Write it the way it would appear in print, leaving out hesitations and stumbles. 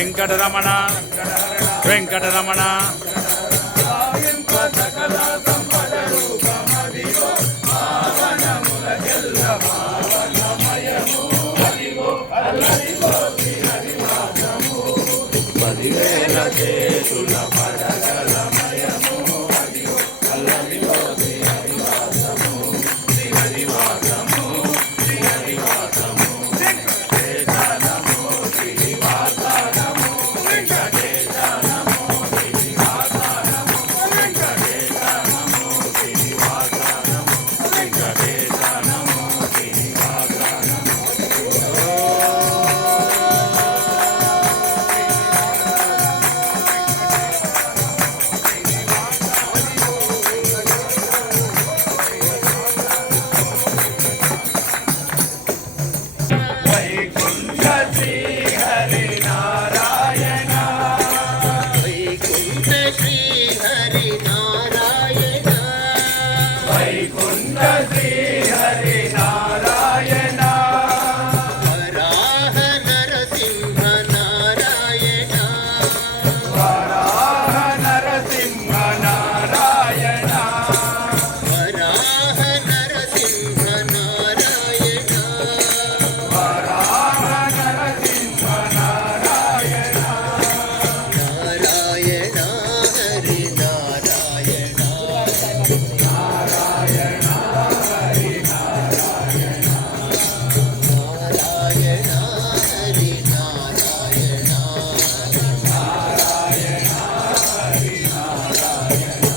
వెంకటరమణ వెంకటరమణ పదివేల చేతుల పడగలమయము అల్లరిలో శ్రీ హరివాసము శ్రీ హరివాసము శ్రీ హరివాసము వెంకటేశనమో శ్రీనివాసనమో వెంకటేశనమో శ్రీనివాసనమో వెంకటేశనమో శ్రీనివాసనమో వెంకటేశనమో శ్రీనివాసనమో వైకుంఠ శ్రీ హరినారాయణ వైకుంఠ శ్రీ హరినారాయణ వైకుంఠ శ్రీ హరినారాయణ వరాహ నరసింహ నారాయణ వరాహ నరసింహ నారాయణ వరాహ నరసింహ నారాయణ వరాహ నరసింహ నారాయణ నారాయణ హరి నారాయణ నారాయణ హరి నారాయణ